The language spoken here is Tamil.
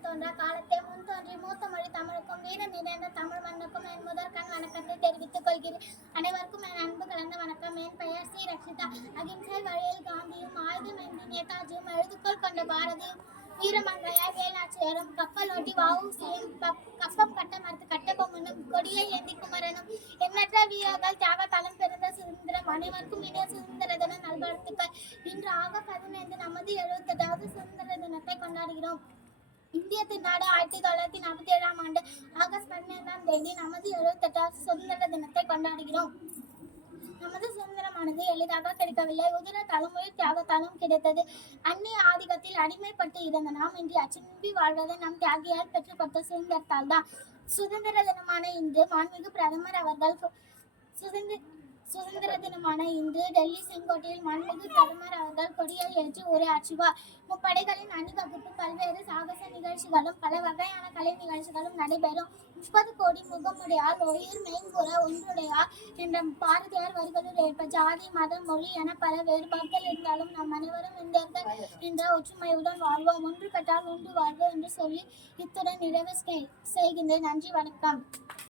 முன் தோன்றா காலத்தே முன் தோன்றி மூத்த மொழி தமிழுக்கும் வீர நிறைந்த தமிழ் மண்ணுக்கும் என் முதற்கண் வணக்கத்தை தெரிவித்துக் கொள்கிறேன். அனைவருக்கும் என் அன்பு கலந்த வணக்கம். என் பெயர் ஸ்ரீ ரக்ஷிதா. அகிம்சை வழியில் காந்தியும் ஆயுதமேந்தி நேதாஜியும் எழுதுகோள் கொண்ட பாரதியும் வீரமங்கையார் வேலாட்சியரும் கப்பல் ஓட்டி வஉசியும் கப்பம் கட்ட மறுத்து கட்டபொம்மனும் கொடியை ஏந்தி குமரனும் எண்ணற்ற வீரர்கள் தியாகத்தாலும் பிறந்த சுதந்திரம். அனைவருக்கும் இனிய சுதந்திர தின நல்வாழ்த்துக்கள். இன்று ஆகஸ்ட் 15 நமது 78வது சுதந்திர தினத்தை கொண்டாடுகிறோம். இந்திய திருநாடு 1947ஆம் ஆண்டு ஆகஸ்ட் 15ஆம் தேதி நமது 78வது சுதந்திர தினத்தை கொண்டாடுகிறோம். நமது சுதந்திரமானது எளிதாக கிடைக்கவில்லை. உதிரத்தாலும் உயிர் தியாகத்தாலும் கிடைத்தது. அந்நிய ஆதிக்கத்தில் அடிமைப்பட்டு இருந்த நாம் இன்று அச்சமின்றி வாழ்வதை நம் தியாகியால் பெற்றுக் கொடுத்த சுதந்திரத்தால் தான். சுதந்திர தினமான இன்று மாண்புமிகு பிரதமர் அவர்கள் சுதந்திர தினமான இன்று டெல்லி செங்கோட்டையில் மாண்புமிகு பிரதமர் அவர்கள் கொடியை ஏற்றி உரையாற்றுவார். முப்படைகளின் அணிவகுப்பு, பல்வேறு சாகச நிகழ்ச்சிகளும் பல வகையான கலை நிகழ்ச்சிகளும் நடைபெறும். 30 கோடி முகமுடையார் உயிர் மெய்கூற ஒன்றுடையார் என்ற பாரதியார் வரிகளுள் ஏற்ப ஜாதி மதம் மொழி என பல வேறுபாடுகள் இருந்தாலும் நாம் அனைவரும் இந்தியர்கள் என்ற ஒற்றுமையுடன் வாழ்வோம். ஒன்று பெற்றால் உண்டு வாழ்வோம் என்று சொல்லி இத்துடன் நிறைவு செய்கின்றேன். நன்றி, வணக்கம்.